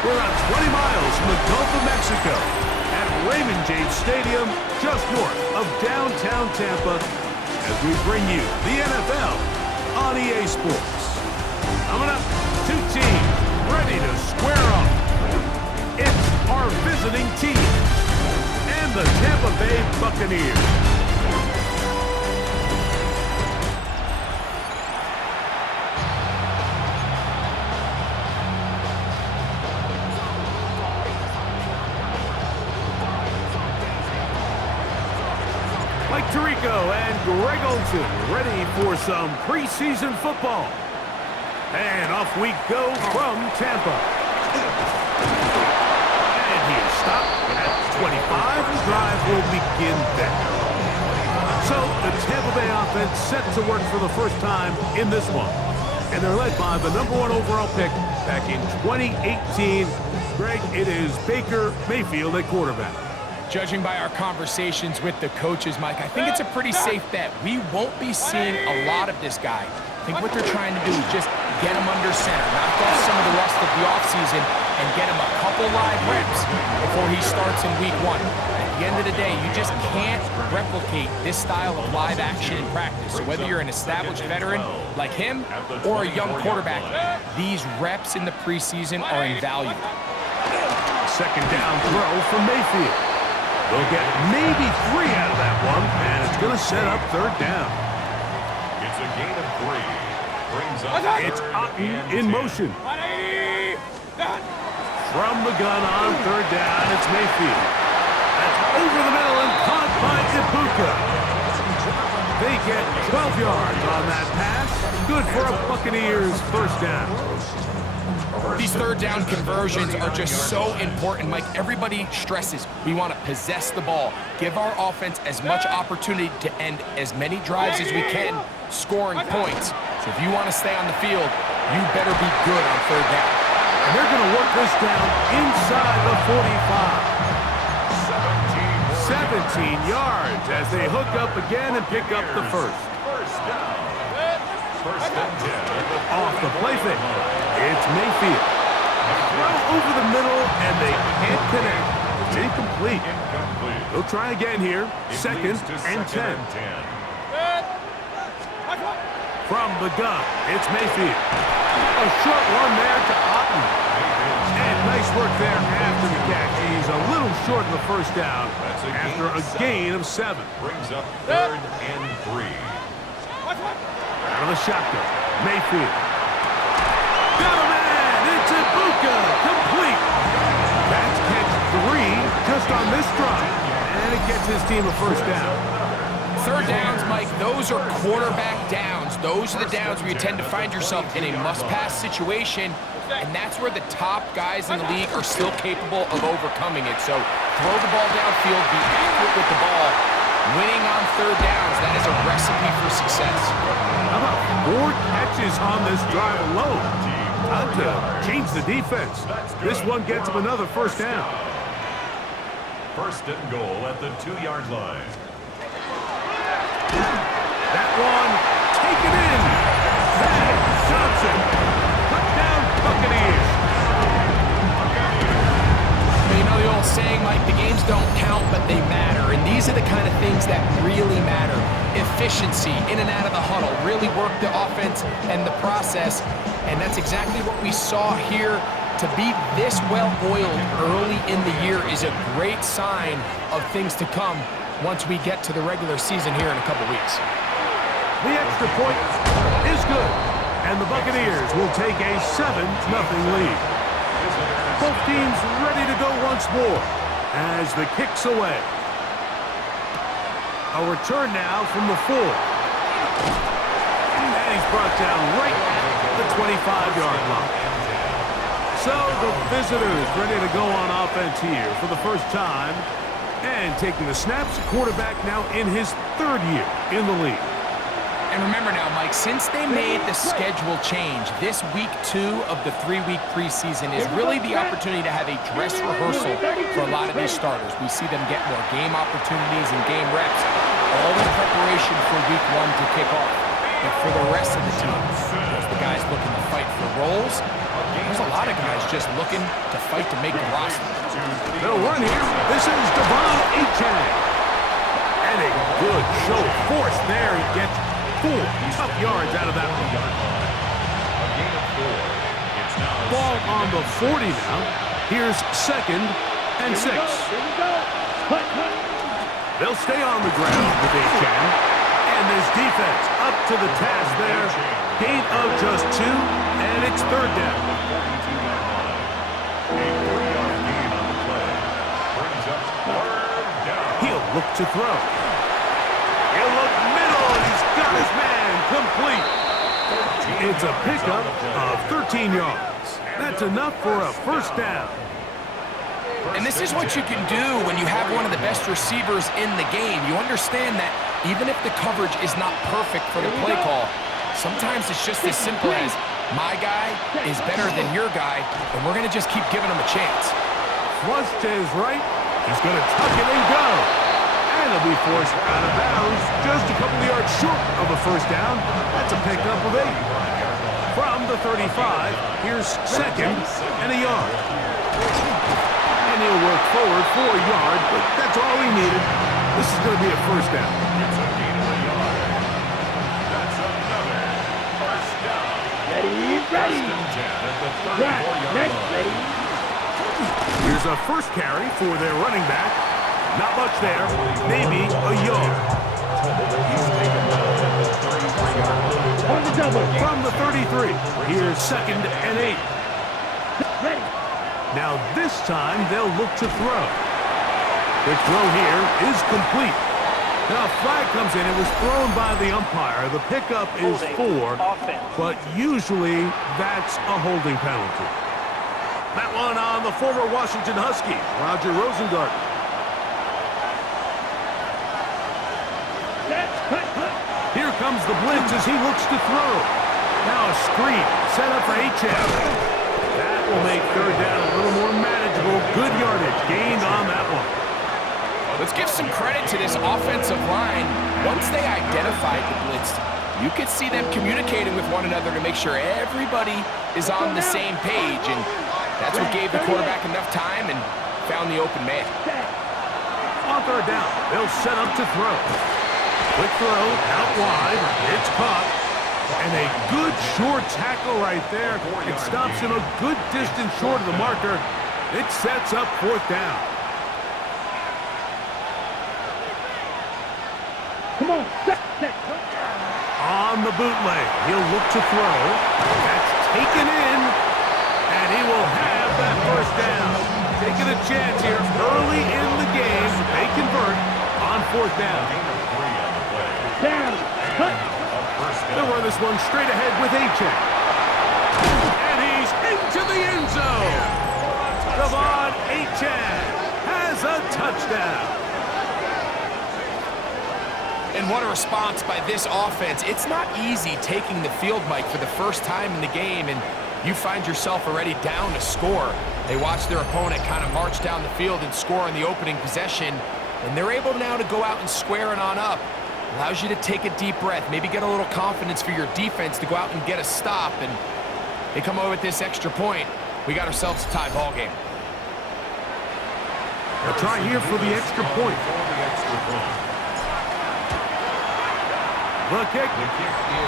We're about 20 miles from the Gulf of Mexico at Raymond James Stadium, just north of downtown Tampa, as we bring you the NFL on EA Sports. Coming up, two teams ready to square off. It's our visiting team and the Tampa Bay Buccaneers. Tirico and Greg Olsen ready for some preseason football. And off we go from Tampa. And he is stopped at 25. The drive will begin there. So the Tampa Bay offense set to work for the first time in this one. And they're led by the #1 overall pick back in 2018. Greg, it is Baker Mayfield at quarterback. Judging by our conversations with the coaches, Mike, I think it's a pretty safe bet. We won't be seeing a lot of this guy. I think what they're trying to do is just get him under center, knock off some of the rest of the offseason, and get him a couple live reps before he starts in week 1. At the end of the day, you just can't replicate this style of live action in practice. So whether you're an established veteran like him or a young quarterback, these reps in the preseason are invaluable. Second down throw from Mayfield. They'll get maybe 3 out of that one, and it's going to set up third down. It's a gain of 3. Brings up it's Otten in motion. From the gun on third down, it's Mayfield. That's over the middle and caught by Ibuka. They get 12 yards on that pass. Good for a Buccaneers first down. These third down conversions are just so important, Mike. Everybody stresses we want to possess the ball, give our offense as much opportunity to end as many drives as we can, scoring points. So if you want to stay on the field, you better be good on third down. And they're going to work this down inside the 45. 17 yards as they hook up again and pick up the first. First and 10. Off the play fake. It's Mayfield. Throw over the middle, and they can't connect. It's incomplete. They'll try again here. Second and 10. From the gun, it's Mayfield. A short one there to Otten. And nice work there after the catch. He's a little short of the first down after a gain of 7. Brings up third and 3. Out of the shotgun, Mayfield. Got a man! It's Ibuka! Complete! That's catch 3 just on this drive. And it gets his team a first down. Third downs, Mike, those are quarterback downs. Those are the downs where you tend to find yourself in a must-pass situation, and that's where the top guys in the league are still capable of overcoming it. So throw the ball downfield, be accurate with the ball. Winning on third downs, that is a recipe for success. How about 4 catches on this drive alone? Time to change the defense. This one gets him another first down. First and goal at the 2-yard line. That one taken in. Zach Johnson. Touchdown Buccaneers. You know the old saying, Mike, the games don't count, but they matter. And these are the kind of things that really matter. Efficiency, in and out of the huddle, really work the offense and the process. And that's exactly what we saw here. To be this well-oiled early in the year is a great sign of things to come once we get to the regular season here in a couple weeks. The extra point is good. And the Buccaneers will take a 7-0 lead. Both teams ready to go once more as the kick's away. A return now from the 4. And he's brought down right at the 25-yard line. So the visitors ready to go on offense here for the first time. And taking the snaps, quarterback now in his 3rd year in the league. And remember now, Mike, since they made the schedule change, this week 2 of the 3-week preseason is really the opportunity to have a dress rehearsal for a lot of these starters. We see them get more game opportunities and game reps, all in preparation for week 1 to kick off. But for the rest of the team, as the guys looking to fight fight for roles. There's a lot of guys just looking to fight to make the roster. They'll run here. This is Devon Achane. And a good show of force there. He gets 4 tough yards out of that one. Ball on the 40 now. Here's 2nd and 6. They'll stay on the ground with Achane. And this defense up to the task there. Gain of just 2, and it's 3rd down. He'll look to throw. He'll look middle, and he's got his man complete. It's a pickup of 13 yards. That's enough for a 1st down. And this is what you can do when you have one of the best receivers in the game. You understand that even if the coverage is not perfect for the play call, sometimes it's just as simple as my guy is better than your guy, and we're going to just keep giving him a chance. Flush to his right. He's going to tuck it and go. And he'll be forced out of bounds just a couple of yards short of a 1st down. That's a pickup of 8. From the 35, here's 2nd and a yard. And he'll work forward for a yard, but that's all he needed. This is going to be a 1st down. Ready. Next, ready. Here's a 1st carry for their running back. Not much there, maybe a yard. On the double. From the 33, here's 2nd and 8. Ready. Now this time they'll look to throw. The throw here is complete. Now a flag comes in. It was thrown by the umpire. The pickup is 4, but usually that's a holding penalty. That one on the former Washington Husky, Roger Rosengarten. Here comes the blitz as he looks to throw. Now a screen set up for Achane. That will make 3rd down a little more manageable. Good yardage gained on that one. Let's give some credit to this offensive line. Once they identified the blitz, you could see them communicating with one another to make sure everybody is on the same page, and that's what gave the quarterback enough time and found the open man. On 3rd down, they'll set up to throw. Quick throw, out wide, it's caught. And a good short tackle right there. It stops him a good distance short of the marker. It sets up 4th down. Come on. On the bootleg, he'll look to throw. That's taken in, and he will have that 1st down. Taking a chance here early in the game. They convert on 4th down. Down. Cut. They'll run this one straight ahead with Achane. And he's into the end zone. Devon Achane has a touchdown. And what a response by this offense. It's not easy taking the field, Mike, for the 1st time in the game, and you find yourself already down to score. They watch their opponent kind of march down the field and score on the opening possession, and they're able now to go out and square it on up. Allows you to take a deep breath, maybe get a little confidence for your defense to go out and get a stop, and they come away with this extra point. We got ourselves a tie ball game. A try here for the extra point. The kick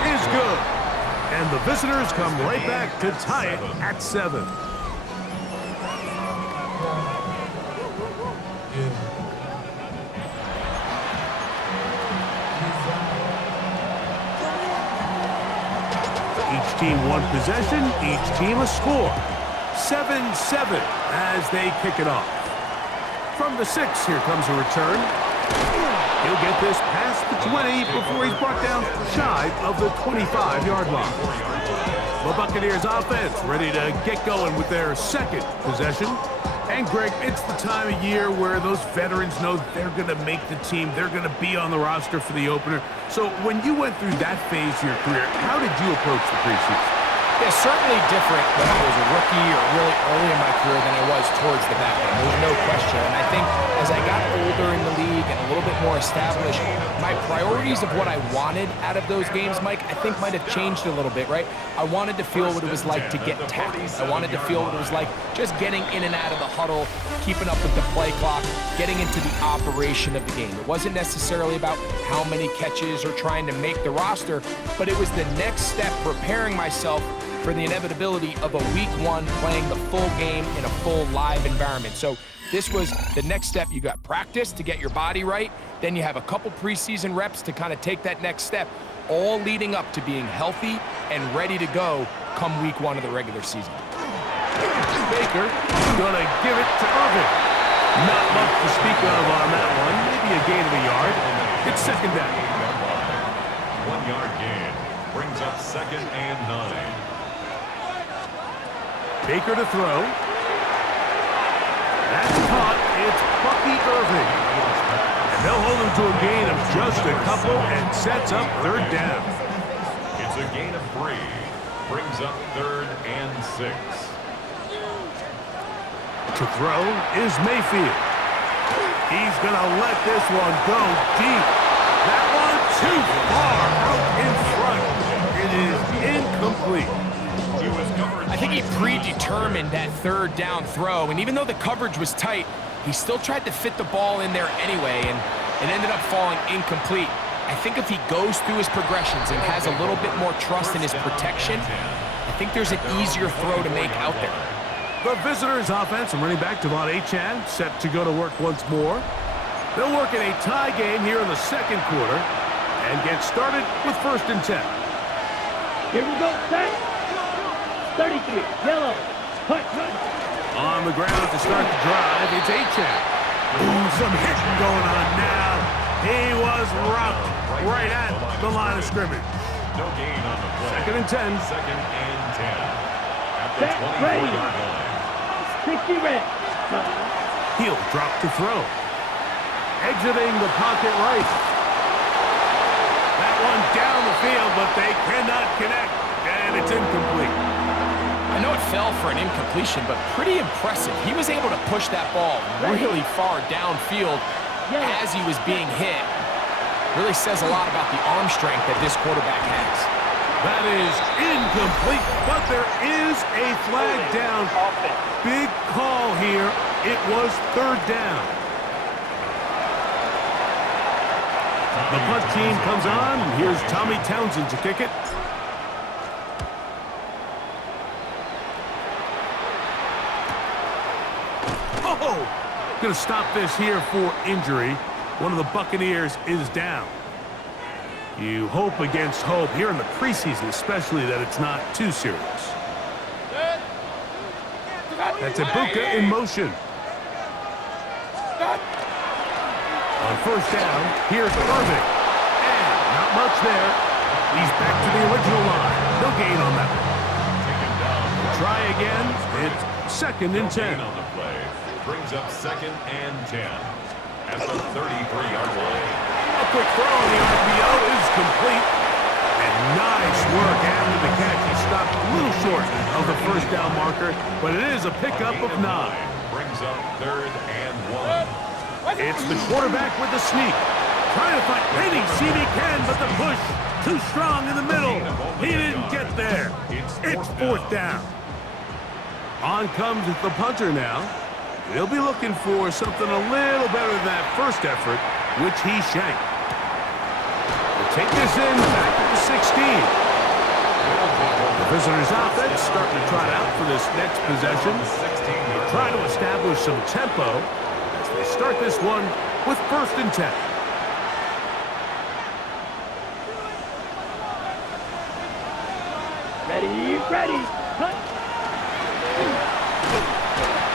is good. And the visitors come right back to tie it at 7. Each team one possession, each team a score. 7-7 as they kick it off. From the 6, here comes a return. He'll get this past the 20 before he's brought down shy of the 25-yard line. The Buccaneers offense ready to get going with their 2nd possession. And, Greg, it's the time of year where those veterans know they're going to make the team. They're going to be on the roster for the opener. So when you went through that phase of your career, how did you approach the preseason? Yeah, certainly different when I was a rookie or really early in my career than I was towards the back end. There's no question. And I think as I got older in the league and a little bit more established, my priorities of what I wanted out of those games, Mike, I think might have changed a little bit, right? I wanted to feel what it was like to get tackled. I wanted to feel what it was like just getting in and out of the huddle, keeping up with the play clock, getting into the operation of the game. It wasn't necessarily about how many catches or trying to make the roster, but it was the next step, preparing myself for the inevitability of a week one playing the full game in a full live environment. So this was the next step. You got practice to get your body right. Then you have a couple preseason reps to kind of take that next step, all leading up to being healthy and ready to go come week one of the regular season. Baker gonna give it to Irvin. Not much to speak of on that one. Maybe a gain of a yard. It's second down. 1 yard gain brings up 2nd and 9. Baker to throw. That's caught. It's Bucky Irving. And they'll hold him to a gain of just a couple and sets up third down. It's a gain of 3. Brings up 3rd and 6. To throw is Mayfield. He's going to let this one go deep. That one too far out in front. It is incomplete. I think he predetermined that third down throw, and even though the coverage was tight, he still tried to fit the ball in there anyway, and it ended up falling incomplete. I think if he goes through his progressions and has a little bit more trust in his protection, I think there's an easier throw to make out there. The visitors' offense and running back Devon Achane set to go to work once more. They'll work in a tie game here in the second quarter and get started with 1st and 10. Here we go, set. 33, yellow. Punt. On the ground to start the drive, it's Achane. Ooh, some hitting going on now. He was rocked right at the line of scrimmage. No gain on the play. 2nd and 10. 2nd and 10. At the Set, 24-yard line. 60 red. He'll drop to throw. Exiting the pocket right. That one down the field, but they cannot connect, and it's incomplete. I know it fell for an incompletion, but pretty impressive. He was able to push that ball really far downfield as he was being hit. Really says a lot about the arm strength that this quarterback has. That is incomplete, but there is a flag down. Big call here. It was 3rd down. The punt team comes on. Here's Tommy Townsend to kick it. Oh! Going to stop this here for injury. One of the Buccaneers is down. You hope against hope here in the preseason, especially that it's not too serious. That's Ibuka in motion. On 1st down, here's Irving. And not much there. He's back to the original line. No gain on that one. Try again. It's 2nd and 10. On the play. Brings up 2nd and 10. At the 33-yard line. A quick throw on the RPO is complete. And nice work after the catch. He stopped a little short of the 1st down marker, but it is a pickup of 9. Brings up 3rd and 1. It's the quarterback with the sneak. Trying to find any seam he can, but the push too strong in the middle. He didn't get there. It's 4th down. On comes the punter now. They'll be looking for something a little better than that first effort, which he shanked. They'll take this in back at the 16. The visitors' offense starting to trot out for this next possession. They're trying to establish some tempo as they start this one with 1st and 10. Ready. Punt.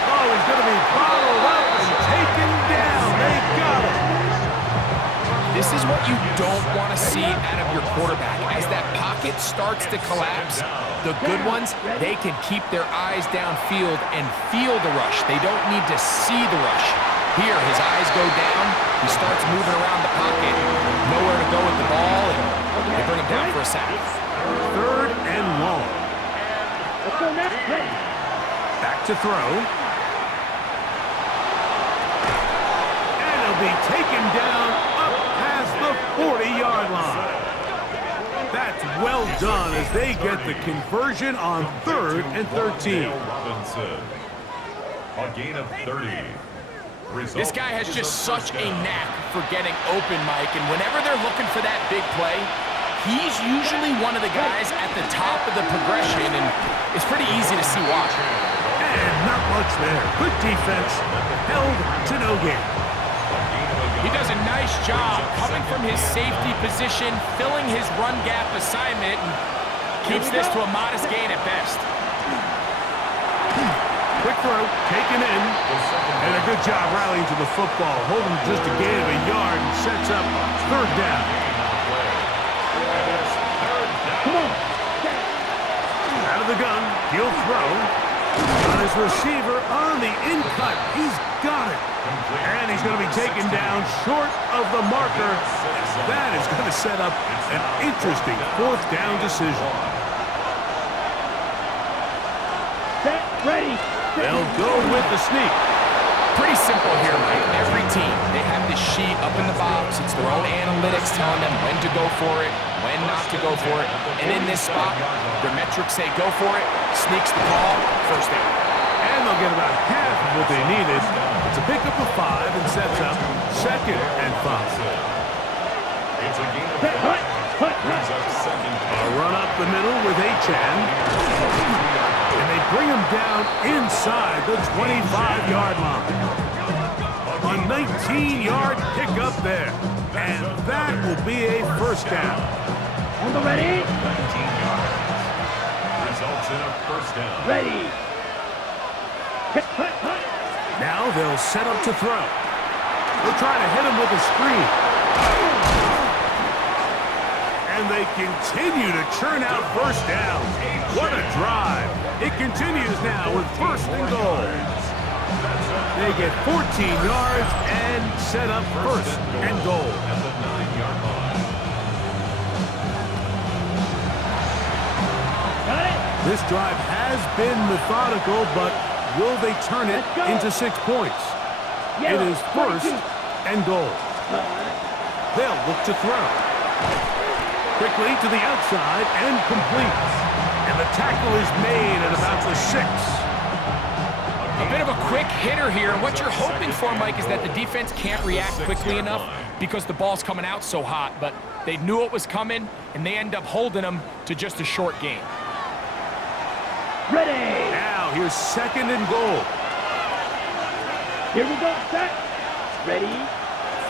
Oh, he's going to be bottled up and taken down. They got him. This is what you don't want to see out of your quarterback. As that pocket starts to collapse, the good ones, they can keep their eyes downfield and feel the rush. They don't need to see the rush. Here, his eyes go down. He starts moving around the pocket. Nowhere to go with the ball, and they bring him down for a sack. 3rd and long. Let's go next. Ready. Back to throw. will be taken down up past the 40-yard line. That's well done as they get the conversion on 3rd and 13. Robinson. A gain of 30. This guy has just such a knack for getting open, Mike, and whenever they're looking for that big play, he's usually one of the guys at the top of the progression, and it's pretty easy to see why. And not much there. Good defense. Held to no gain. He does a nice job coming from his safety position, filling his run gap assignment, and keeps this to a modest gain at best. Quick throw, taken in, and a good job rallying to the football. Holding just a gain of a yard and sets up 3rd down. Come on. Out of the gun, he'll throw. On his receiver on the in-cut. He's got it. And he's going to be taken down short of the marker. That is going to set up an interesting 4th down decision. Set, ready. They'll go with the sneak. Pretty simple here, Mike. Every team, they have this sheet up in the box. It's their own analytics telling them when to go for it, when not to go for it. And in this spot, their metrics say go for it, sneaks the call, 1st down. And they'll get about half of what they needed. It's a pickup of 5 and sets up 2nd and 5. It's a gain of 5. Brings up 2nd. A run up the middle with Achan. And they bring him down inside the 25-yard line. A 19-yard pickup there. And that will be a 1st down. On the ready. 19 yards. Results in a 1st down. Ready. Now they'll set up to throw. They'll try to hit him with a screen. And they continue to churn out 1st down. What a drive. It continues now with 1st and goal. They get 14 yards and set up 1st and goal. At the 9-yard line. Got it. This drive has been methodical, but will they turn it into 6 points? It is 1st and goal. They'll look to throw. Quickly to the outside and complete. And the tackle is made at about the 6. A bit of a quick hitter here, and what you're hoping for, Mike, is that the defense can't react quickly enough because the ball's coming out so hot, but they knew it was coming, and they end up holding them to just a short gain. Ready. Now here's 2nd and goal. Here we go. Set. Ready.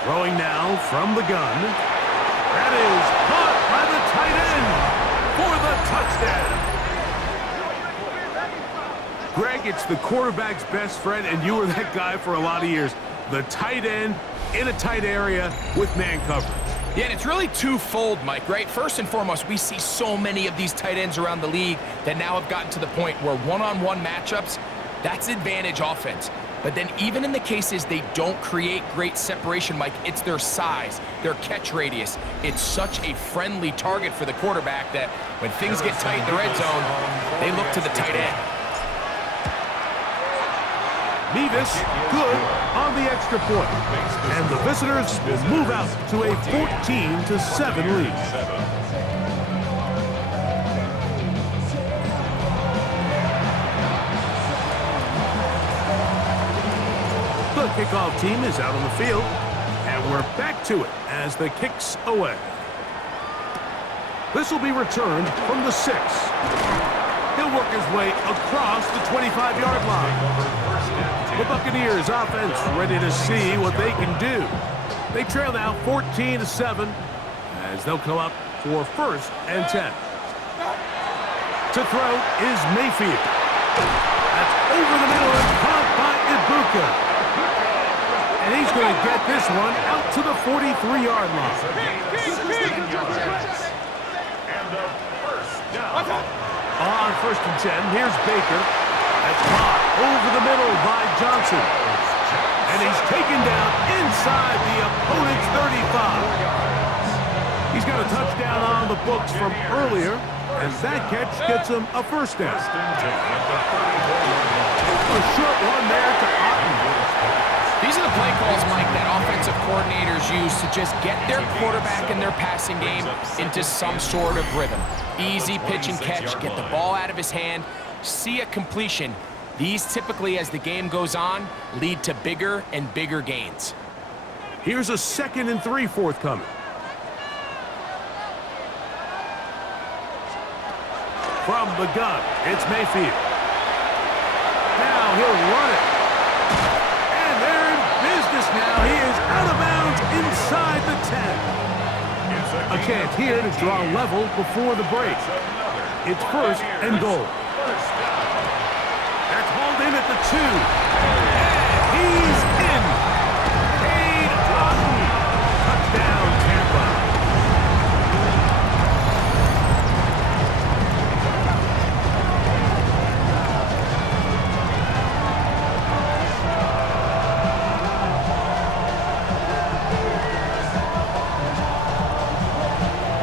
Throwing now from the gun. That is caught by the tight end for the touchdown. Greg, it's the quarterback's best friend, and you were that guy for a lot of years. The tight end in a tight area with man coverage. Yeah, and it's really twofold, Mike, right? First and foremost, we see so many of these tight ends around the league that now have gotten to the point where one-on-one matchups, that's advantage offense. But then even in the cases they don't create great separation, Mike, it's their size, their catch radius. It's such a friendly target for the quarterback that when things get tight in the red zone, they look to the tight end. Nevis, good on the extra point. And the visitors will move out to a 14-7 lead. The kickoff team is out on the field, and we're back to it as the kick's away. This will be returned from the 6. He'll work his way across the 25-yard line. The Buccaneers offense ready to see what they can do. They trail now 14-7 as they'll come up for 1st and 10. To throw is Mayfield. That's over the middle and caught by Ibuka. And he's going to get this one out to the 43-yard line. And the 1st down. On 1st and 10, here's Baker. That's caught over the middle by Johnson. And he's taken down inside the opponent's 35. He's got a touchdown on the books from earlier, and that catch gets him a 1st down. A short one there to Otten. These are the play calls, Mike, that offensive coordinators use to just get their quarterback and their passing game into some sort of rhythm. Easy pitch and catch, get the ball out of his hand, see a completion. These typically, as the game goes on, lead to bigger and bigger gains. Here's a 2nd and 3 forthcoming. From the gun, it's Mayfield. Now he'll run it. And they're in business now. He is out of bounds inside the 10. A chance here to draw level before the break. It's 1st and goal. That's hauled in at the 2. And he's in. Paid Otten. Touchdown, Tampa.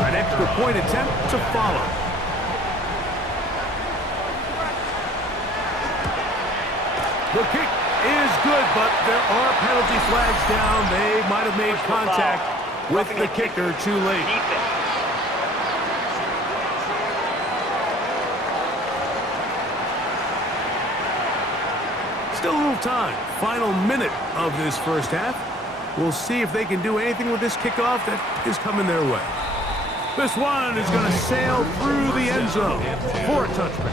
An extra point attempt to follow. The kick is good, but there are penalty flags down. They might have made contact with the kicker too late. Still a little time. Final minute of this first half. We'll see if they can do anything with this kickoff that is coming their way. This one is going to sail through the end zone for a touchback.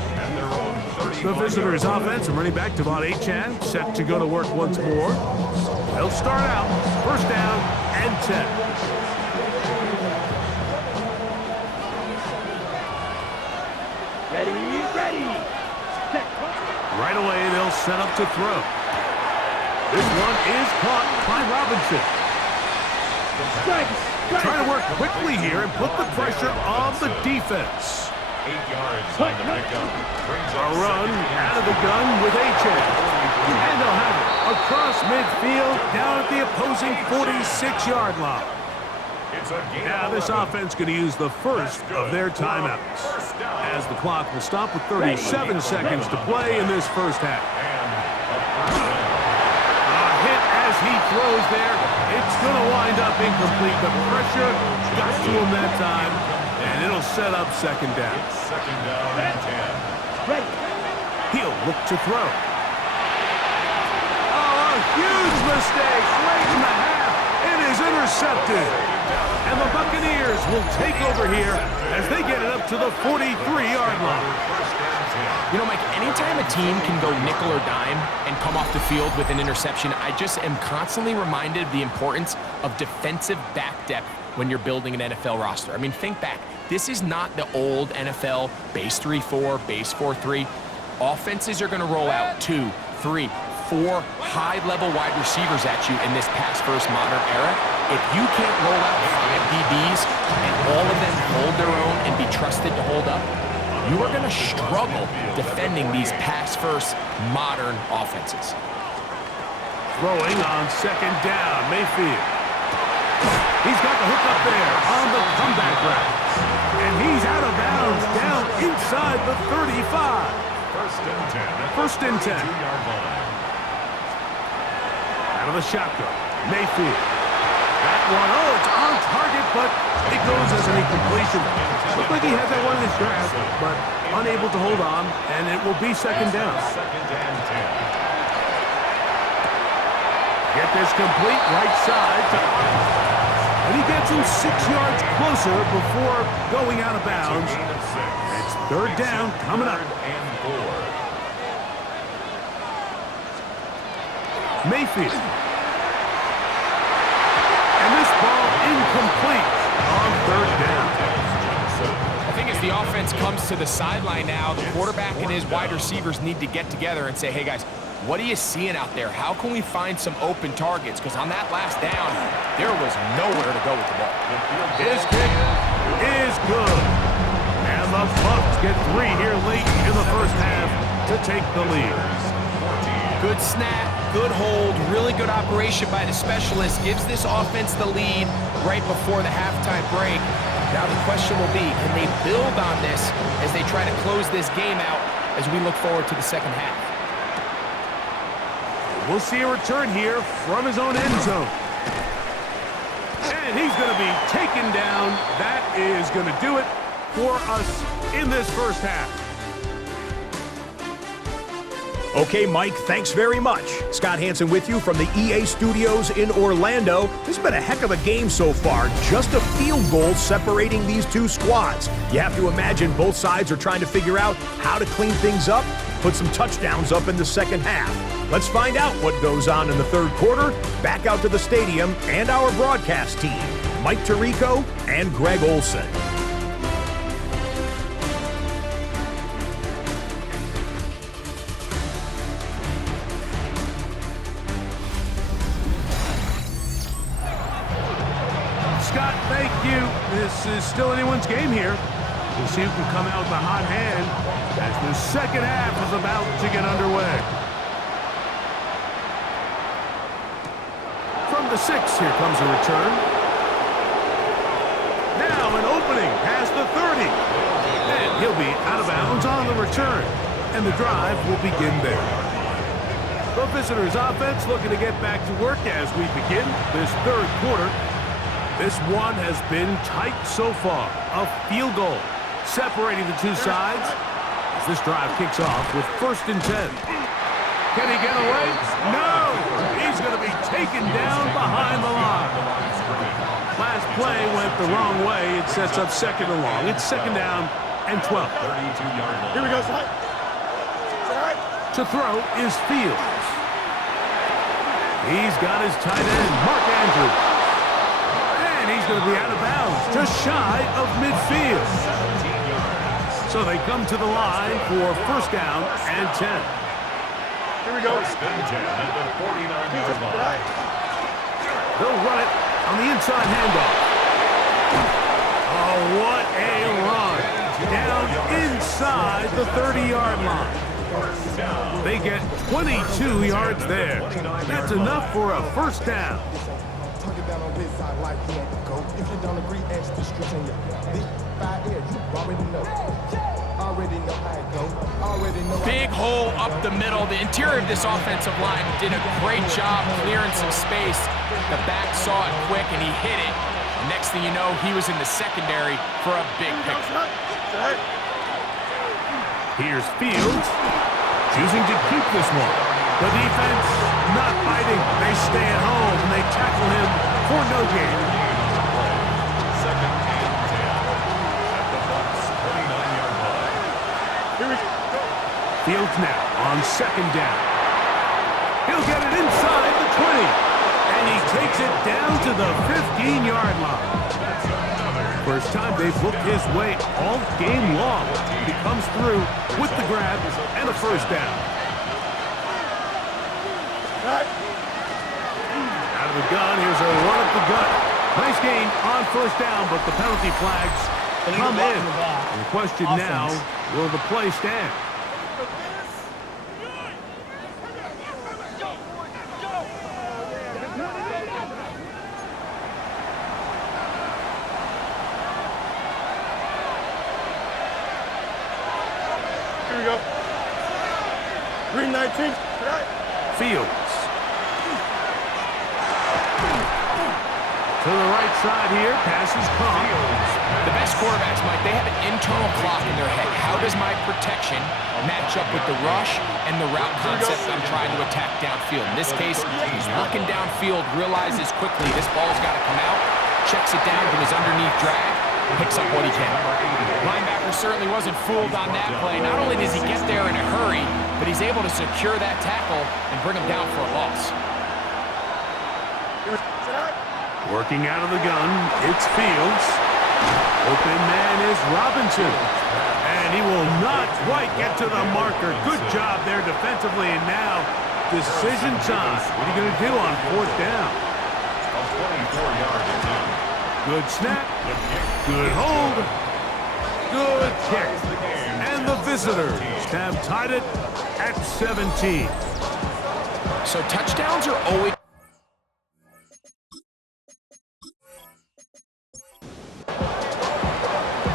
The visitors' offense and running back Devon Achane set to go to work once more. They'll start out 1st down and 10. Ready. Set. Right away, they'll set up to throw. This one is caught by Robinson. Trying to work quickly here and put the pressure on the defense. 8 yards on the pickup. A run out of the gun with Achane. And they'll have it across midfield down at the opposing 46-yard line. Now this offense going to use the first of their timeouts, as the clock will stop with 37 seconds to play in this first half. A hit as he throws there. It's going to wind up incomplete. The pressure got to him that time, and it'll set up 2nd down. 2nd down and 10. He'll look to throw. Oh, a huge mistake late in the half. It is intercepted. And the Buccaneers will take over here as they get it up to the 43-yard line. You know, Mike, anytime a team can go nickel or dime and come off the field with an interception, I just am constantly reminded of the importance of defensive back depth when you're building an NFL roster. I mean, think back. This is not the old NFL base 3-4, base 4-3. Offenses are going to roll out 2, 3, 4 high-level wide receivers at you in this pass-first modern era. If you can't roll out 5 DBs and all of them hold their own and be trusted to hold up, you are going to struggle defending these pass-first modern offenses. Throwing on 2nd down, Mayfield. He's got the hook up there on the comeback route. And he's out of bounds down inside the 35. 1st and 10. Out of the shotgun, Mayfield. That one, oh, it's on target, but it goes as an incompletion. Looks like he has that one in his grasp, but unable to hold on, and it will be 2nd down. 2nd and 10. Get this complete right side to Otten. And he gets him 6 yards closer before going out of bounds. It's 3rd down coming up. Mayfield. And this ball incomplete on 3rd down. I think as the offense comes to the sideline now, the quarterback and his wide receivers need to get together and say, hey guys, what are you seeing out there? How can we find some open targets? Because on that last down, there was nowhere to go with the ball. His kick is good. And the Bucs get 3 here late in the first half to take the lead. Good snap, good hold, really good operation by the specialist. Gives this offense the lead right before the halftime break. Now the question will be, can they build on this as they try to close this game out as we look forward to the second half? We'll see a return here from his own end zone. And he's going to be taken down. That is going to do it for us in this first half. Okay, Mike, thanks very much. Scott Hansen with you from the EA Studios in Orlando. This has been a heck of a game so far. Just a field goal separating these two squads. You have to imagine both sides are trying to figure out how to clean things up, put some touchdowns up in the second half. Let's find out what goes on in the third quarter. Back out to the stadium and our broadcast team, Mike Tirico and Greg Olson. Scott, thank you. This is still anyone's game here. We'll see who can come out with a hot hand as the second half is about to get underway. From the 6, here comes a return. Now an opening past the 30. And he'll be out of bounds on the return. And the drive will begin there. The visitors' offense looking to get back to work as we begin this third quarter. This one has been tight so far. A field goal separating the two sides as this drive kicks off with 1st and 10. Can he get away? No! He's going to be taken down behind the line. Last play went the wrong way. It sets up 2nd and long. It's 2nd down and 12. Here we go, son. To throw is Fields. He's got his tight end, Mark Andrews. And he's going to be out of bounds, just shy of midfield. So they come to the line for 1st down and 10. Here we go. At the 49-yard line. They'll run it on the inside handoff. Oh, what a run. Down inside the 30-yard line. They get 22 yards there. That's enough for a 1st down. Big hole up the middle. The interior of this offensive line did a great job clearing some space. The back saw it quick and he hit it. And next thing you know, he was in the secondary for a big picture. Here's Fields, choosing to keep this one. The defense not biting. They stay at home and they tackle him for no gain. 2nd and 10 at the Bucs' 29-yard line. Here we go. Fields now on 2nd down. He'll get it inside the 20. And he takes it down to the 15-yard line. First time they've looked his way all game long. He comes through with the grab and a 1st down. Out of the gun, here's a run up the gut. Nice gain on 1st down, but the penalty flags come in. And the question now, will the play stand? Here we go. Green 19. Fields. To the right side here, passes come. The best quarterbacks, Mike, they have an internal clock in their head. How does my protection match up with the rush and the route concept I'm trying to attack downfield? In this case, he's looking downfield, realizes quickly this ball's got to come out, checks it down to his underneath drag, picks up what he can. Linebacker certainly wasn't fooled on that play. Not only does he get there in a hurry, but he's able to secure that tackle and bring him down for a loss. Working out of the gun, it's Fields. Open man is Robinson. And he will not quite get to the marker. Good job there defensively. And now, decision time. What are you going to do on 4th down? A 24-yard attempt. Good snap. Good hold. Good kick. And the visitors have tied it at 17. So touchdowns are always...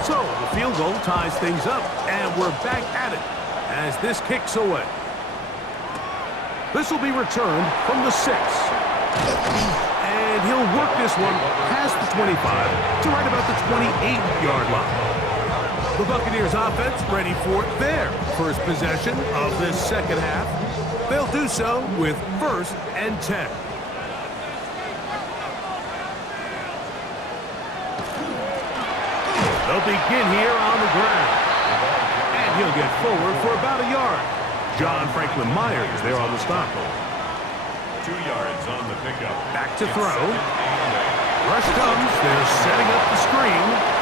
So the field goal ties things up, and we're back at it as this kicks away. This will be returned from the 6. And he'll work this one past the 25 to right about the 28-yard line. The Buccaneers offense ready for their first possession of this second half. They'll do so with 1st and 10. They'll begin here on the ground. And he'll get forward for about a yard. John Franklin Myers there on the stop. 2 yards on the pickup. Back to throw. Rush comes. They're setting up the screen.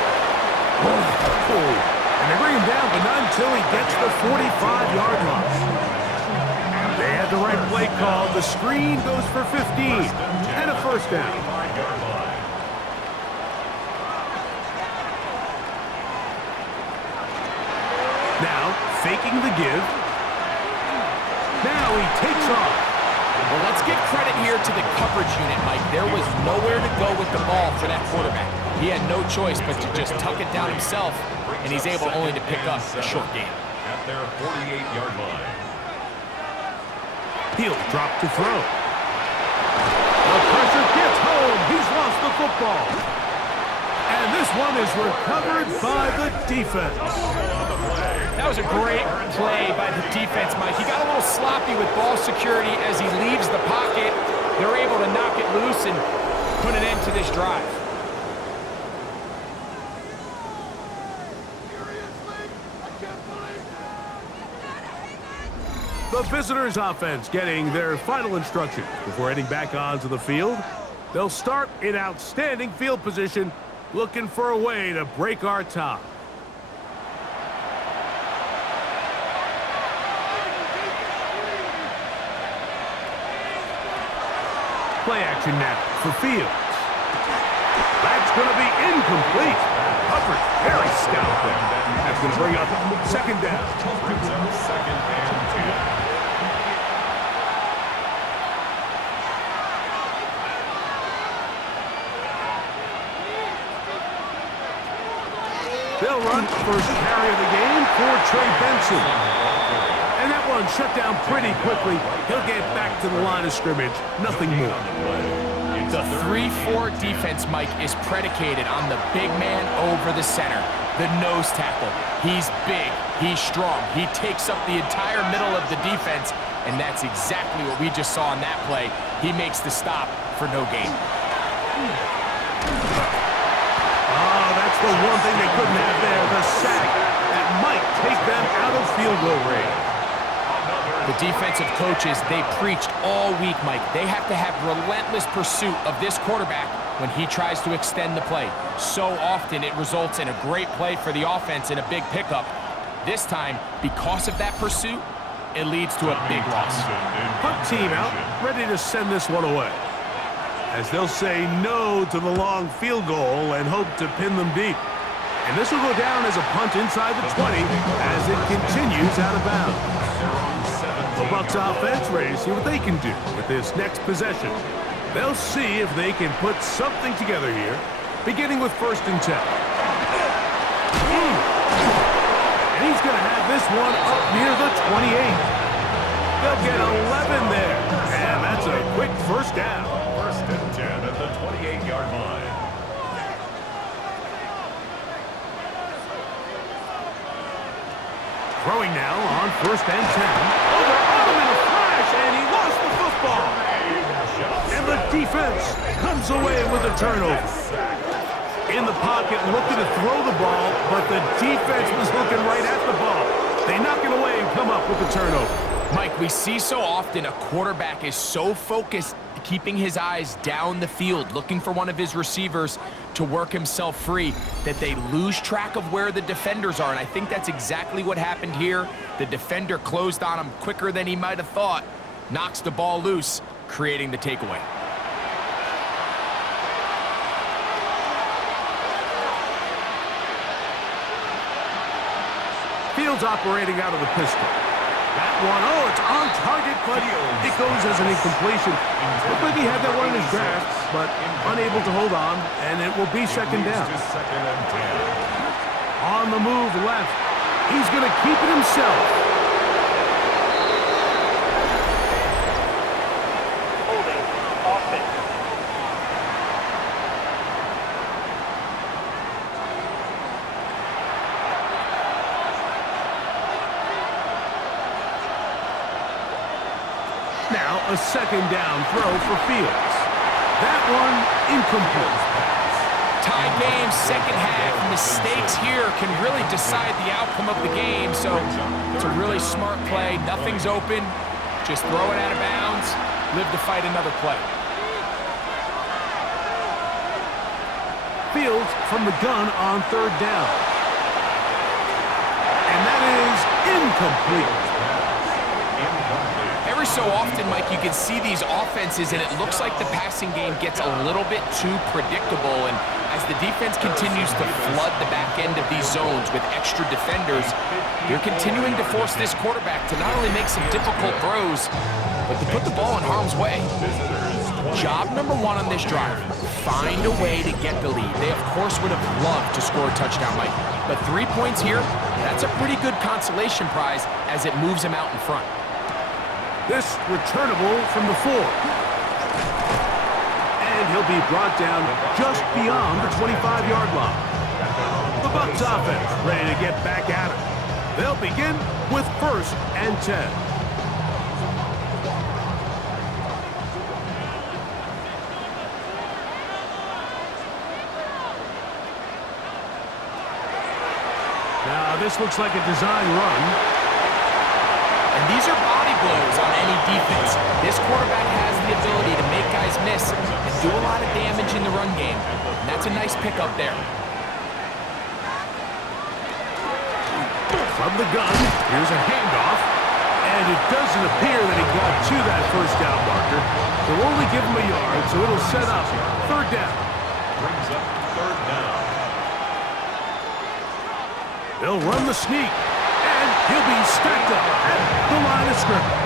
And they bring him down, but not until he gets the 45-yard line. They had the right play call. The screen goes for 15 and a first down. Now, faking the give. Now he takes off. Well, let's give credit here to the coverage unit, Mike. There was nowhere to go with the ball for that quarterback. He had no choice but to just tuck it down himself, and he's able only to pick up a short gain. At their 48-yard line. He'll drop to throw. The pressure gets home. He's lost the football. And this one is recovered by the defense. That was a great play by the defense, Mike. He got a little sloppy with ball security as he leaves the pocket. They're able to knock it loose and put an end to this drive. The visitors' offense getting their final instructions before heading back onto the field. They'll start in outstanding field position, looking for a way to break our tie. Play action now for Fields. That's going to be incomplete. Coverage very stout there. That's going to bring up 2nd down. Brings up 2nd and 10. They'll run first carry of the game for Trey Benson. And that one shut down pretty quickly. He'll get back to the line of scrimmage. Nothing more. The 3-4 defense, Mike, is predicated on the big man over the center, the nose tackle. He's big. He's strong. He takes up the entire middle of the defense, and that's exactly what we just saw on that play. He makes the stop for no gain. Oh, that's the one thing they couldn't have there, the sack that might take them out of field goal range. The defensive coaches, they preached all week, Mike. They have to have relentless pursuit of this quarterback when he tries to extend the play. So often it results in a great play for the offense and a big pickup. This time, because of that pursuit, it leads to a big loss. Punt team out, ready to send this one away. As they'll say no to the long field goal and hope to pin them deep. And this will go down as a punt inside the 20 as it continues out of bounds. The Bucs offense ready to see what they can do with this next possession. They'll see if they can put something together here, beginning with 1st and 10. And he's going to have this one up near the 28. They'll get 11 there, and that's a quick first down. 1st and 10 at the 28-yard line. Throwing now on 1st and 10. Oh, they're on him in a flash, and he lost the football. And the defense comes away with a turnover. In the pocket, looking to throw the ball, but the defense was looking right at the ball. They knock it away and come up with the turnover. Mike, we see so often a quarterback is so focused, keeping his eyes down the field, looking for one of his receivers to work himself free, that they lose track of where the defenders are. And I think that's exactly what happened here. The defender closed on him quicker than he might have thought, knocks the ball loose, creating the takeaway. Fields operating out of the pistol. That one, oh, it's on target, but it goes as an incompletion. Looked like he had that one in his grasp, but unable to hold on, and it will be 2nd down. 2nd and 10. On the move left. He's going to keep it himself. Holding offense. a second down throw for Fields. That one incomplete. Tie game, second half. Mistakes here can really decide the outcome of the game, so it's a really smart play. Nothing's open. Just throw it out of bounds. Live to fight another play. Fields from the gun on third down. And that is incomplete. Every so often, Mike, you can see these offenses, and it looks like the passing game gets a little bit too predictable. And as the defense continues to flood the back end of these zones with extra defenders, they're continuing to force this quarterback to not only make some difficult throws, but to put the ball in harm's way. Job number one on this drive, find a way to get the lead. They, of course, would have loved to score a touchdown, Mike. But 3 points here, that's a pretty good consolation prize as it moves them out in front. This returnable from the 4. And he'll be brought down just beyond the 25-yard line. The Bucs offense ready to get back at it. They'll begin with 1st and 10. Now this looks like a design run. And these are body blows on any defense. This quarterback has the ability to make guys miss and do a lot of damage in the run game. And that's a nice pickup there. From the gun, here's a handoff. And it doesn't appear that he got to that first down marker. They'll only give him a yard, so it'll set up third down. Brings up third down. They'll run the sneak. And he'll be stacked up at the line of scrimmage.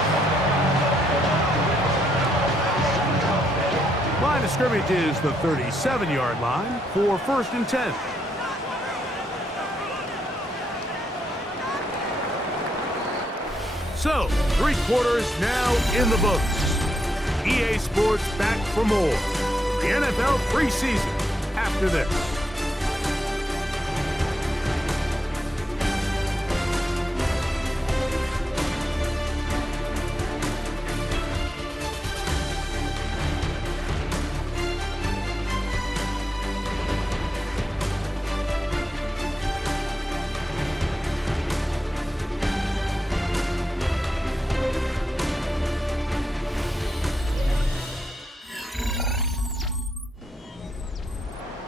Line of scrimmage is the 37-yard line for 1st and 10. So, 3 quarters now in the books. EA Sports back for more. The NFL preseason after this.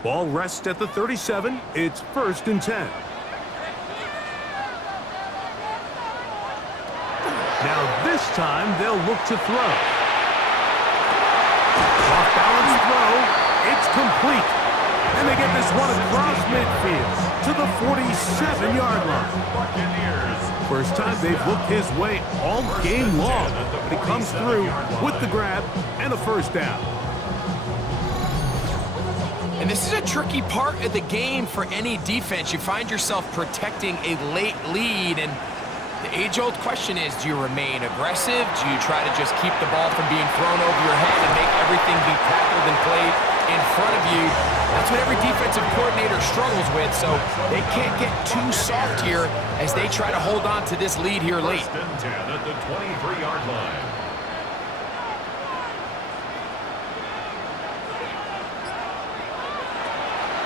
Ball rests at the 37. It's 1st and 10. Now this time they'll look to throw. Off balance throw. It's complete. And they get this one across midfield to the 47-yard line. Buccaneers. First time they've looked his way all game long. But he comes through with the grab and a first down. And this is a tricky part of the game for any defense. You find yourself protecting a late lead, and the age-old question is, do you remain aggressive? Do you try to just keep the ball from being thrown over your head and make everything be tackled and played in front of you? That's what every defensive coordinator struggles with, so they can't get too soft here as they try to hold on to this lead here late. 1st and 10 at the 23-yard line.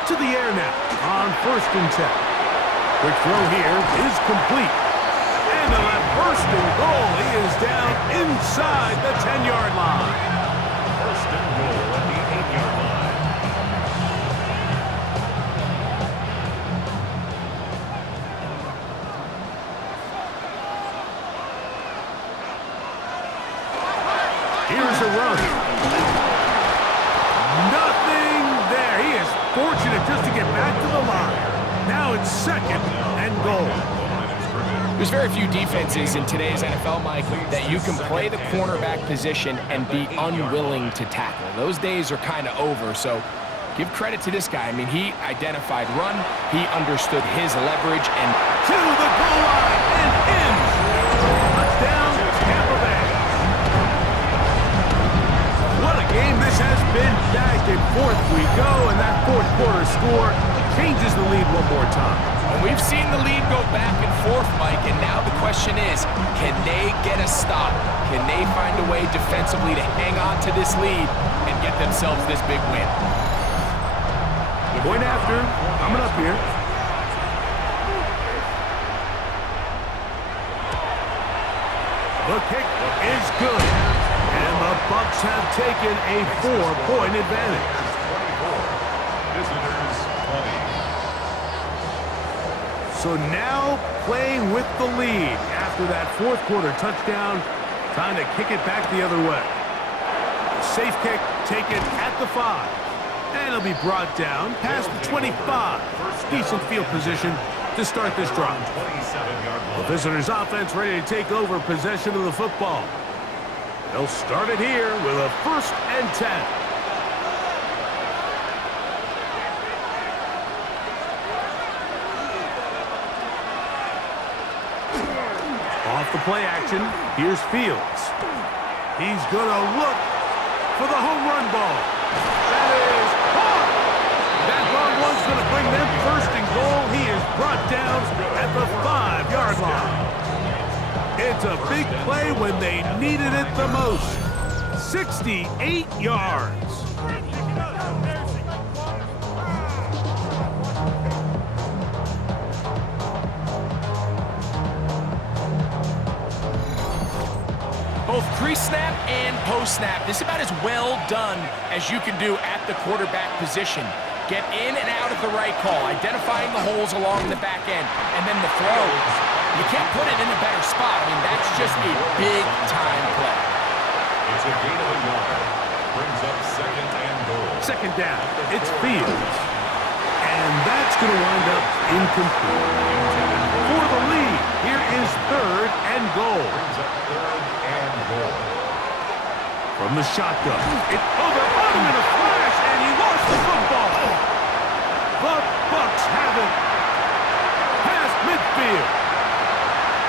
To the air now on 1st and 10. Quick throw here is complete. And on that 1st and goal, he is down inside the 10-yard line. 1st and goal at the 8-yard line. Here's a run. Nothing there. He is fortunate just to get back to the line. Now it's 2nd and goal. There's very few defenses in today's NFL, Mike, that you can play the cornerback position and be unwilling to tackle. Those days are kind of over, so give credit to this guy. I mean, he identified run, he understood his leverage, and To the goal line and in. Touchdown, Tampa Bay. What a game this has been. Back and forth we go, and that 4th quarter score changes the lead one more time. Well, we've seen the lead go back and forth, Mike, and now the question is, can they get a stop? Can they find a way defensively to hang on to this lead and get themselves this big win? Point after, coming up here. The kick is good. And the Bucs have taken a 4-point advantage. 24. Visitors 20. So now playing with the lead after that fourth quarter touchdown, time to kick it back the other way. Safe kick taken at the 5. And it'll be brought down past the 25. Decent field position to start this drive. The visitors' offense ready to take over possession of the football. They'll start it here with a 1st and 10. Off the play action, here's Fields. He's going to look for the home run ball. That is caught. That long one's going to bring them 1st and goal. He is brought down at the 5-yard line. It's a big play when they needed it the most. 68 yards. Both pre-snap and post-snap, this is about as well done as you can do at the quarterback position. Get in and out of the right call, identifying the holes along the back end, and then the throw. You can't put it in a better spot. I mean, that's just a big-time play. It's a gain of a yard. Brings up 2nd and goal. 2nd down, it's Fields. And that's going to wind up incomplete. For the lead, here is 3rd and goal. Brings up 3rd and goal. From the shotgun, it's over on him in a flash, and he lost the football. The Bucs have it. Past midfield.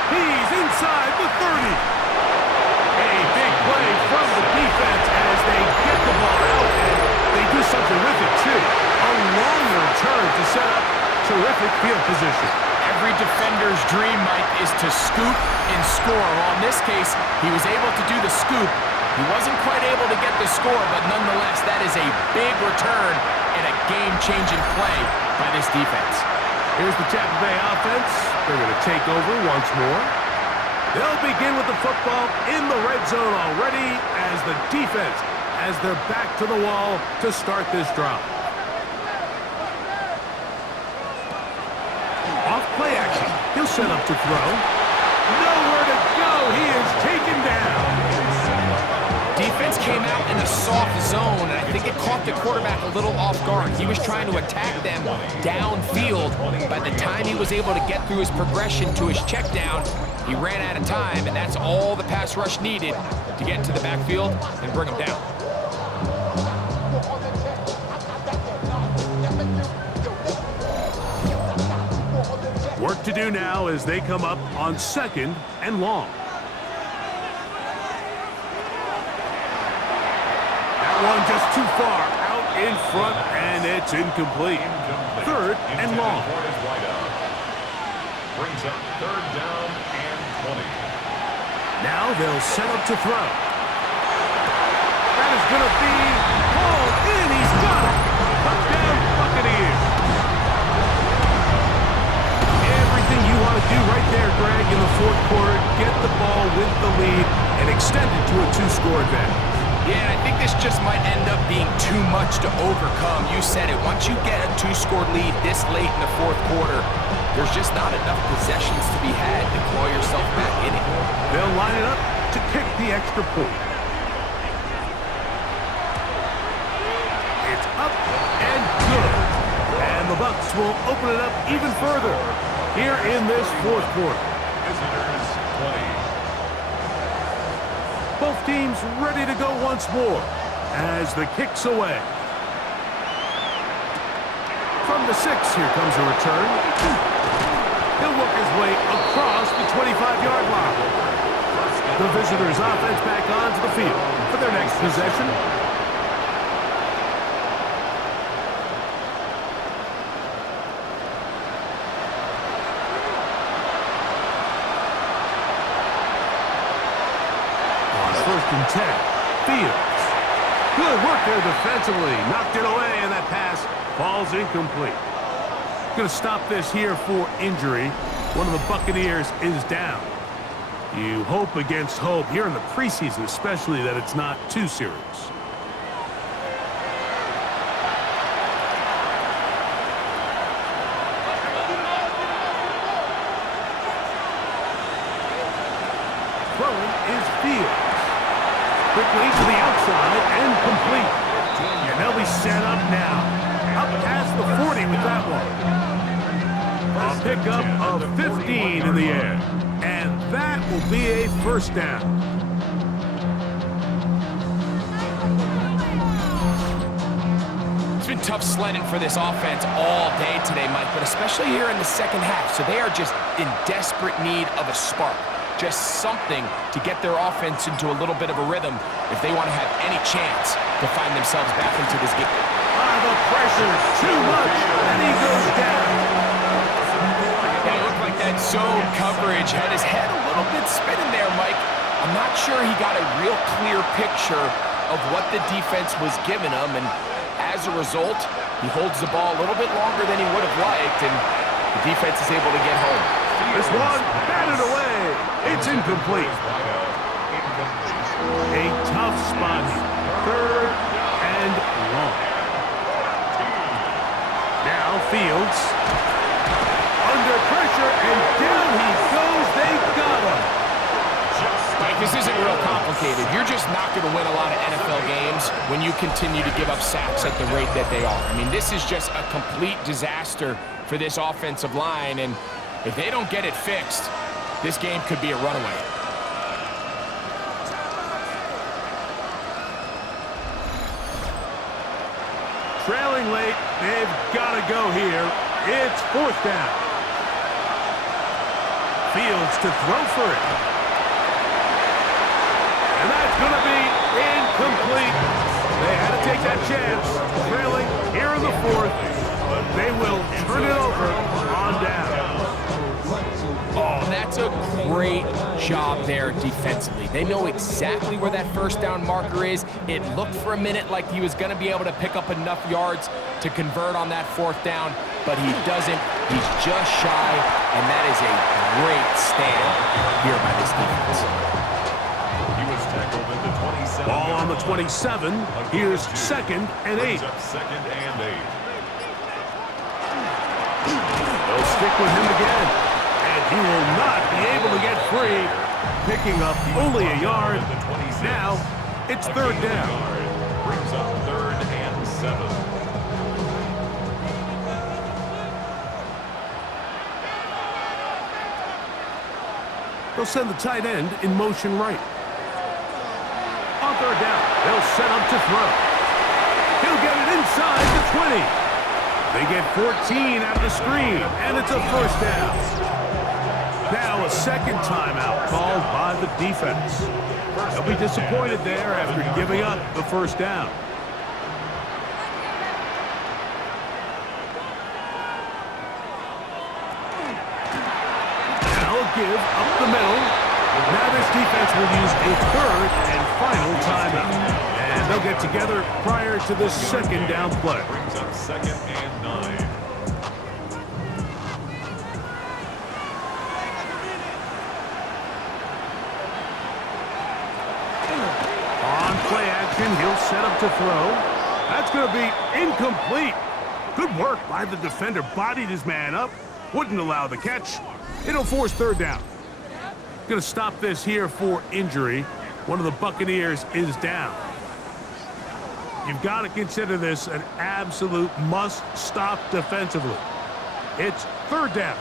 He's inside the 30. A big play from the defense as they get the ball out, and they do something with it, too. A long return to set up terrific field position. Every defender's dream, Mike, is to scoop and score. Well, in this case, he was able to do the scoop. He wasn't quite able to get the score, but nonetheless, that is a big return and a game-changing play by this defense. Here's the Tampa Bay offense. They're going to take over once more. They'll begin with the football in the red zone already as the defense has their back to the wall to start this drive. Off play action. He'll set up to throw. Nowhere to go. He is taken down. Defense came out in a soft zone, and I think it caught the quarterback a little off guard. He was trying to attack them downfield. By the time he was able to get through his progression to his check down, he ran out of time, and that's all the pass rush needed to get into the backfield and bring him down. Work to do now as they come up on 2nd and long. That one just too far out in front, and it's incomplete. 3rd and long. Brings up 3rd down and 20. Now they'll set up to throw. That is going to be hauled in. He's got it. Touchdown, Buccaneers. Everything you want to do right there, Greg, in the 4th quarter. Get the ball with the lead and extend it to a 2-score advantage. Yeah, and I think this just might end up being too much to overcome. You said it. Once you get a 2-score lead this late in the 4th quarter, there's just not enough possessions to be had to claw yourself back in it. They'll line it up to kick the extra point. It's up and good. And the Bucs will open it up even further here in this 4th quarter. Visitors 20. Both teams ready to go once more as the kick's away. From the 6, here comes a return. He'll work his way across the 25-yard line. The visitors' offense back onto the field for their next possession. Good work there defensively. Knocked it away, and that pass falls incomplete. Going to stop this here for injury. One of the Buccaneers is down. You hope against hope here in the preseason, especially, that it's not too serious. Throwing is Fields. Quickly to the outside and complete. And they'll be set up now. Up past the 40 with that one. A pickup of 15 in the air. And that will be a first down. It's been tough sledding for this offense all day today, Mike, but especially here in the second half. So they are just in desperate need of a spark. Just something to get their offense into a little bit of a rhythm if they want to have any chance to find themselves back into this game. The pressure too much, and he goes down. Yeah, it looked like that zone coverage had his head a little bit spinning there, Mike. I'm not sure he got a real clear picture of what the defense was giving him, and as a result, he holds the ball a little bit longer than he would have liked, and the defense is able to get home. This one batted away. It's incomplete. A tough spot here. Third and long. Now Fields. Under pressure, and down he goes. They got him. Mike, this isn't real complicated. You're just not going to win a lot of NFL games when you continue to give up sacks at the rate that they are. I mean, this is just a complete disaster for this offensive line, and if they don't get it fixed, this game could be a runaway. Trailing late, they've got to go here. It's fourth down. Fields to throw for it. And that's going to be incomplete. They had to take that chance. Trailing here in the fourth, but they will turn it over on down. Oh, that's a great job there defensively. They know exactly where that first down marker is. It looked for a minute like he was going to be able to pick up enough yards to convert on that fourth down, but he doesn't. He's just shy, and that is a great stand here by this defense. He was tackled at the 27. Ball on the 27. Here's second and 8. Second and 8. They'll stick with him again. He will not be able to get free, picking up only a yard. Now, it's third down. Brings up third and 7. They'll send the tight end in motion right. On third down, they'll set up to throw. He'll get it inside the 20. They get 14 out of the screen, and it's a first down. Now a second timeout called by the defense. They'll be disappointed there after giving up the first down. Now a give up the middle. Now this defense will use a third and final timeout. And they'll get together prior to the second down play. Brings up second and 9. Play action, he'll set up to throw. That's going to be incomplete. Good work by the defender. Bodied his man up. Wouldn't allow the catch. It'll force third down. Going to stop this here for injury. One of the Buccaneers is down. You've got to consider this an absolute must-stop defensively. It's third down.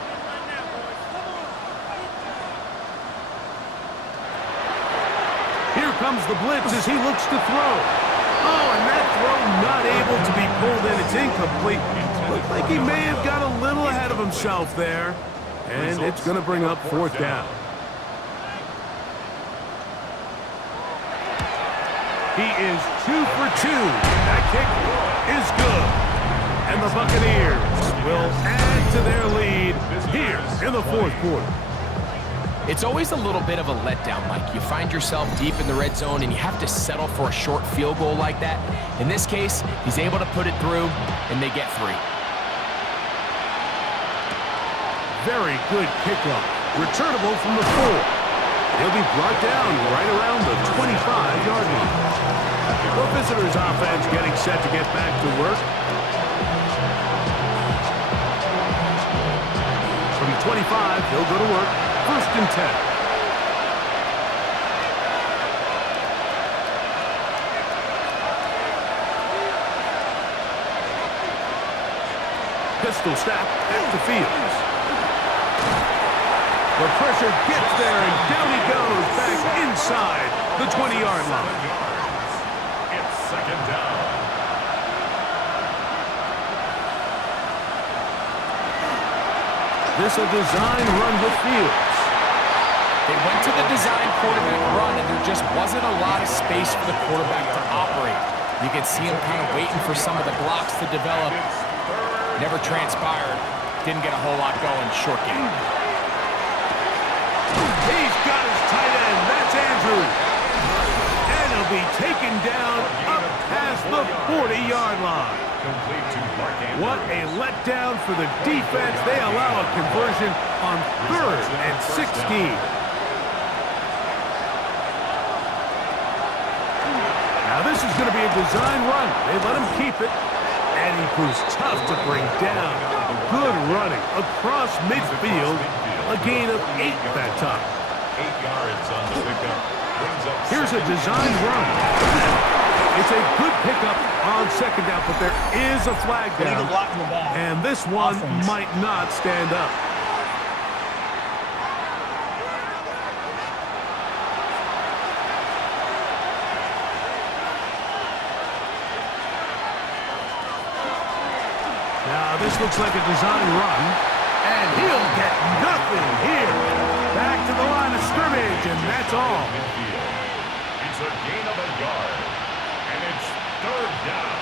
Here comes the blitz as he looks to throw. Oh, and that throw not able to be pulled in. It's incomplete. Looked like he may have got a little ahead of himself there. And it's going to bring up fourth down. He is 2 for 2. That kick is good. And the Buccaneers will add to their lead here in the fourth quarter. It's always a little bit of a letdown, Mike. You find yourself deep in the red zone and you have to settle for a short field goal like that. In this case, he's able to put it through, and they get 3. Very good kickoff. Returnable from the 4. He'll be brought down right around the 25-yard line. The visitors' offense getting set to get back to work. From 25, he'll go to work. 1st and 10. Pistol snap at the Fields. The pressure gets there, and down he goes back inside the 20-yard line. It's 2nd down. This a design run with Fields. They went to the design quarterback run, and there just wasn't a lot of space for the quarterback to operate. You could see him kind of waiting for some of the blocks to develop. Never transpired. Didn't get a whole lot going. Short game. He's got his tight end. That's Andrews. And he'll be taken down up past the 40-yard line. Complete to Mark Andrews. What a letdown for the defense. They allow a conversion on 3rd and 16. Now this is going to be a design run. They let him keep it. And he proves tough to bring down. Good running across midfield. A gain of 8 that time. 8 yards on the pickup. Brings up Here's a design run. It's a good pickup on 2nd down, but there is a flag down. And this one might not stand up. Now this looks like a design run. And he'll get nothing here. Back to the line of scrimmage, and that's all. midfield. It's a gain of a yard. And it's 3rd down.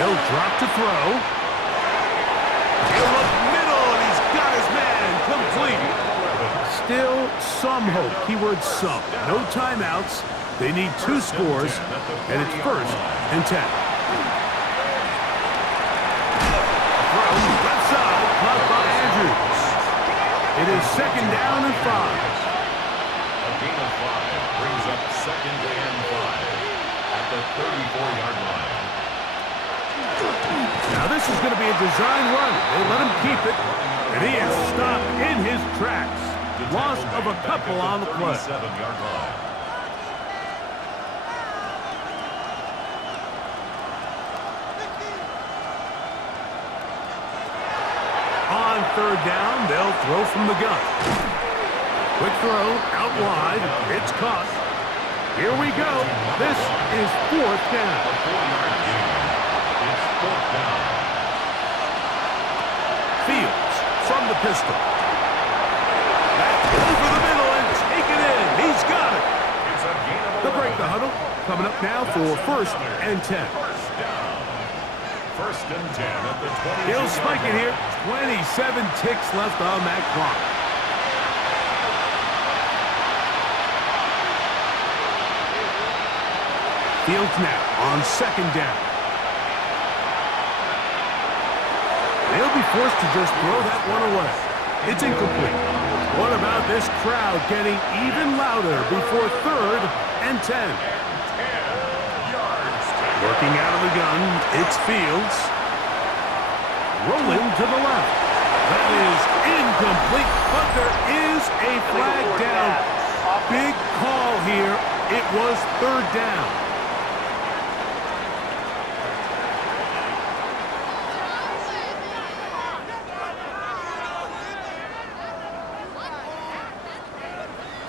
They'll drop to throw. He'll look middle, and he's got his man complete. Still some hope. Keyword some. No timeouts. They need 2 scores, and it's 1st and 10. Throw left side, caught by Andrews. It is 2nd down and 5. A gain of 5 brings up 2nd and 5 at the 34-yard line. Now this is going to be a design run. They let him keep it, and he is stopped in his tracks. Loss of a couple on the play. 37-yard line. On 3rd down, they'll throw from the gun. Quick throw, out wide. It's caught. Here we go. This is 4th down. A 4-yard gain. It's 4th down. Fields from the pistol. That's over the middle and taken in. He's got it. It's a gain of 11. They'll break the huddle. Coming up now for 1st and 10. 1st down. 1st and 10 at the 20. He'll spike it here. 27 ticks left on that clock. Fields now on 2nd down. They'll be forced to just throw that one away. It's incomplete. What about this crowd getting even louder before 3rd and 10? Working out of the gun, it's Fields. Rolling to the left. That is incomplete, but there is a flag down. Big call here. It was 3rd down.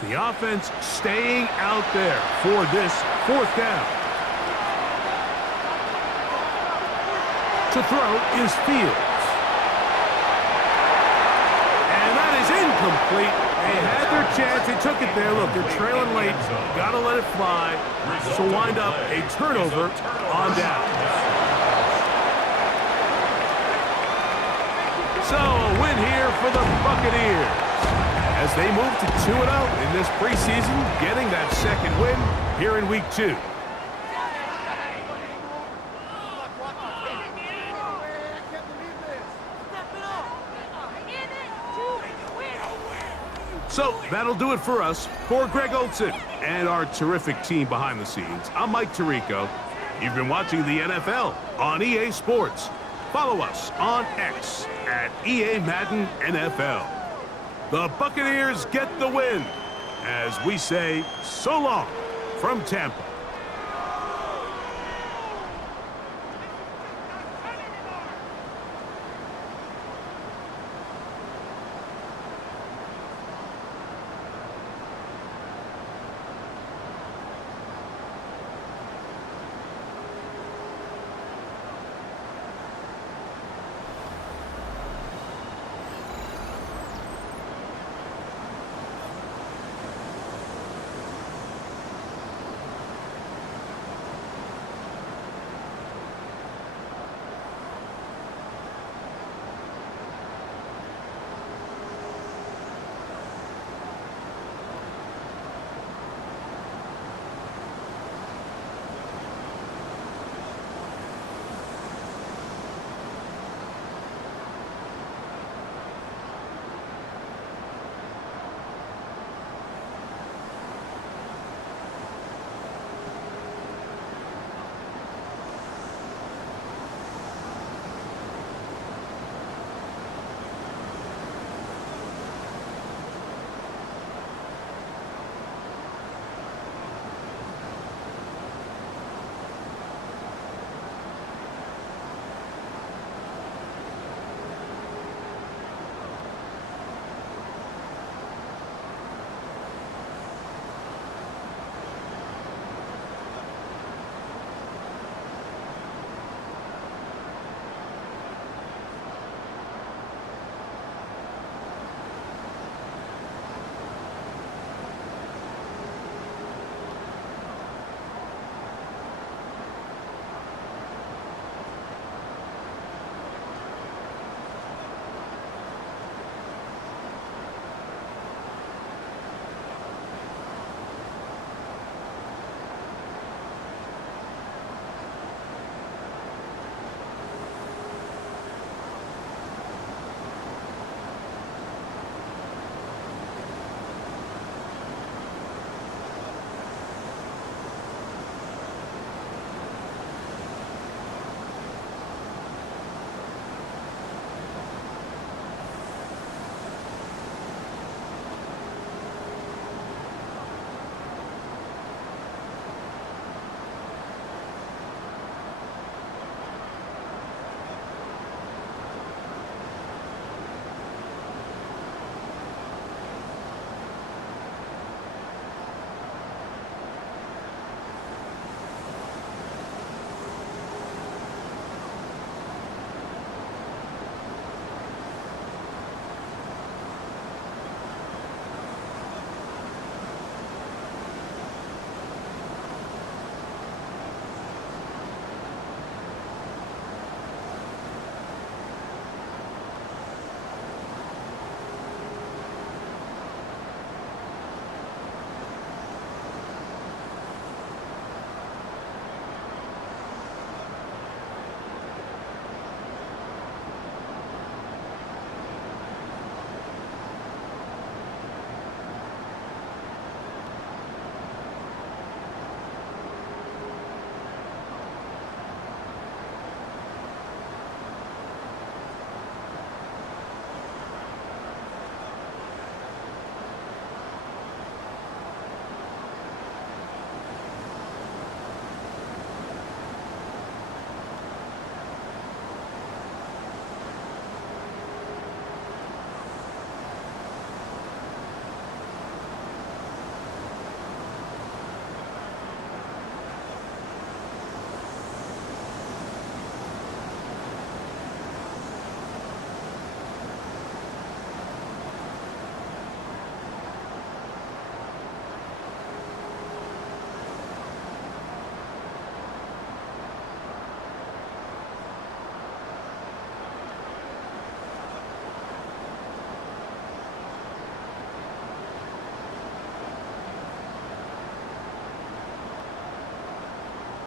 The offense staying out there for this 4th down. To throw is Fields. And that is incomplete. They had their chance. They took it there. Look, they're trailing late. Got to let it fly. This will wind up a turnover on down. So a win here for the Buccaneers. as they move to 2-0 in this preseason, getting that second win here in Week 2. So that'll do it for us. For Greg Olson and our terrific team behind the scenes, I'm Mike Tirico. You've been watching the NFL on EA Sports. Follow us on X at EA Madden NFL. The Buccaneers get the win as we say so long from Tampa.